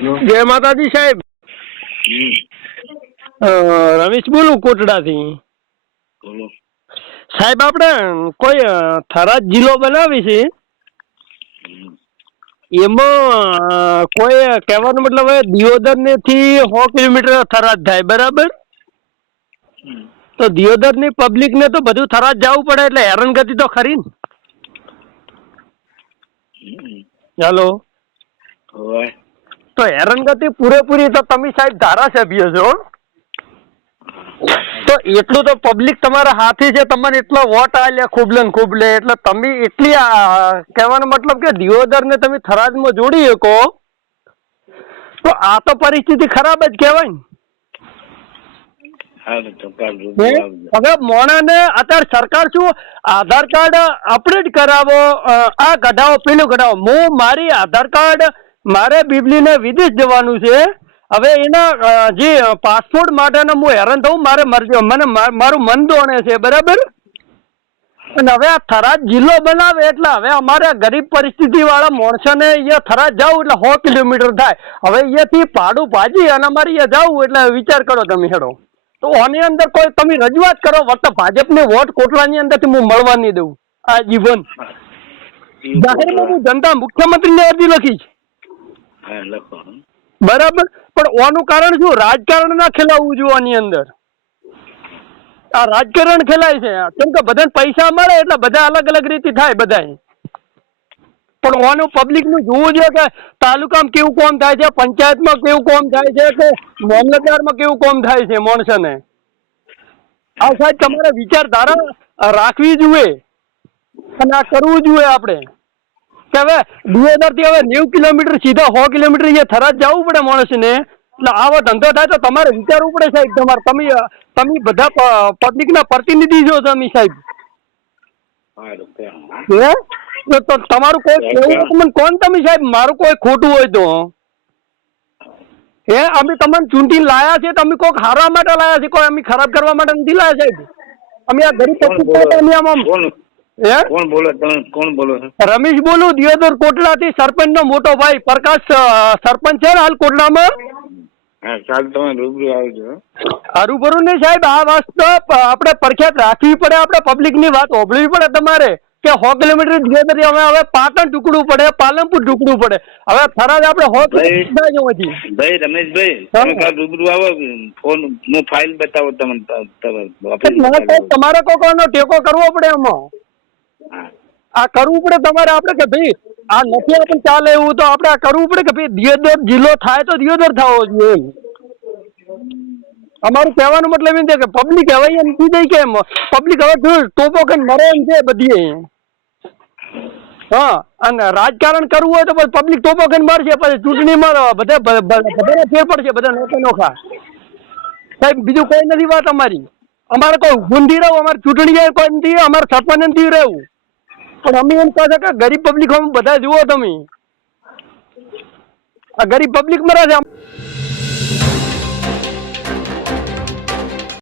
જય માતાજી સાહેબ. રમેશ બોલું કોટડાથી? સાહેબ આપણે કોઈ થરાદ જિલ્લો બનાવી છે? એમાં કોઈ કહેવાનો મતલબ હવે દિયોદર ને થી સો કિલોમીટર થરાદ થાય બરાબર? તો દિયોદરની પબ્લિક ને તો બધું થરાદ જવું પડે એટલે હેરાનગતિ તો ખરી ને. હમ. તો હેરાનગતિ પૂરેપૂરી તો તમે સાહેબ ધારાસભ્ય છો. તો એટલું તો પબ્લિક તમારા હાથી છે તમને એટલો વોટ આલ્યા ખૂબલે ને ખૂબલે. એટલે તમે એટલી કહેવાનો મતલબ કે દિયોદર ને તમે થરાદમાં જોડી શકો. તો આ તો પરિસ્થિતિ ખરાબ જ કહેવાય ને. હવે મોણાને અત્યારે સરકાર શું? આધાર કાર્ડ અપડેટ કરાવો આ કઢાવો પેલું કઢાવો હું મારી આધાર કાર્ડ મારે બીબલીને વિદેશ જવાનું છે. હવે એના જે પાસપોર્ટ માટેનો હું હેરાન થવું મારે મરજો, મને મારું મન દોણે છે, બરાબર? અને હવે આ થરાદ જિલ્લો બનાવે એટલે હવે અમારે ગરીબ પરિસ્થિતિ વાળા માણસોને અહીંયા થરાદ જવું એટલે સો કિલોમીટર થાય. હવે અહીંયાથી ભાડું ભાજી અને અમારે અહીંયા જવું એટલે વિચાર કરો તમે હેડો. તો આની અંદર કોઈ, તમે રજૂઆત કરો, વખતે ભાજપને વોટ કોટલાની અંદરથી હું મળવા નહીં દઉં. આ જીવન. જાહેરમાં હું જનતા મુખ્યમંત્રીને અરજી લખીશ. બરાબર? પણ ઓનું કારણ શું? રાજકારણ ના ખેલાવવું જોઈએ આની અંદર. આ રાજકારણ ખેલાય છે. કેમ કે બધાને પૈસા મળે એટલે બધા અલગ અલગ રીતે થાય બધા પણ ઓનું પબ્લિકનું જોવું જોઈએ કે તાલુકામાં કેવું કોમ થાય છે, પંચાયતમાં કેવું કોમ થાય છે કે મામલતદારમાં કેવું કોમ થાય છે માણસોને. આ સાહેબ તમારે વિચારધારા રાખવી જોઈએ. અને આ કરવું જોઈએ આપણે. કે હવે દિયોદરથી હવે નેવું કિલોમીટર સીધો સો કિલોમીટર અહીંયા થરાદ જવું પડે માણસને. એટલે આવો ધંધો થાય તો તમારે વિચારવું પડે સાહેબ. તમારે તમે તમે બધા પબ્લિક ના પ્રતિનિધિ છો તમે સાહેબ. હં. તો તમારું કોઈ મને કોણ તમે સાહેબ? મારું કોઈ ખોટું હોય તો. હે? અમે તમને ચૂંટીને લાયા છે તમે કોઈક હારવા માટે લાયા છે કોઈ અમે ખરાબ કરવા માટે નથી લાયા સાહેબ. અમે આ ગરીબ અમે આમ કોણ બોલો? કોણ બોલો રમેશ બોલું દિયોદર કોટડાથી સરપંચ નો મોટો ભાઈ. પ્રકાશ સરપંચ છે ને હાલ કોટડામાં તમે રૂબરૂ આવજો. સાહેબ આ વસ્તુ આપણે પ્રખ્યાત રાખવી પડે આપણે પબ્લિકની વાત હોભળવી પડે તમારે. કે સો કિલોમીટર દિયોદર અમે હવે પાટણ ટુકડું પડે પાલનપુર ટુકડું પડે. હવે થરાદ આપણે સો. કિલોમીટર ભાઈ રમેશભાઈ તમે કાલ રૂબરૂ આવો ફોન હું ફાઇલ બતાવો તમને તમારે કોઈનો ટેકો કરવો પડે એમાં. આ કરવું પડે તમારે આપણે કે ભાઈ, આ નથી આપણે ચાલે એવું તો આપણે આ કરવું પડે કે ભાઈ, દિયોદર જિલ્લો થાય તો દિયોદર થવો જોઈએ અમારું કહેવાનું મતલબ એમ છે કે પબ્લિક હવે એમ નથી જાય કેમ પબ્લિક હવે જોયું ટોપો કઈ મરે એમ છે બધી હા, અને રાજકારણ કરવું હોય તો પછી પબ્લિક ટોપો કઈ મરશે, પછી ચૂંટણીમાં બધા બધાને ફેર પડશે, બધા નોખા નોખા સાહેબ, બીજું કોઈ નથી વાત અમારી. અમારે કોઈ ઊંધી રહેવું અમારે ચૂંટણી કોઈ નથી, અમારે સરપંચ નથી રહેવું. પણ અમે એમ કહે છે કે ગરીબ પબ્લિક બધા જુઓ તમે. આ ગરીબ પબ્લિક મરે છે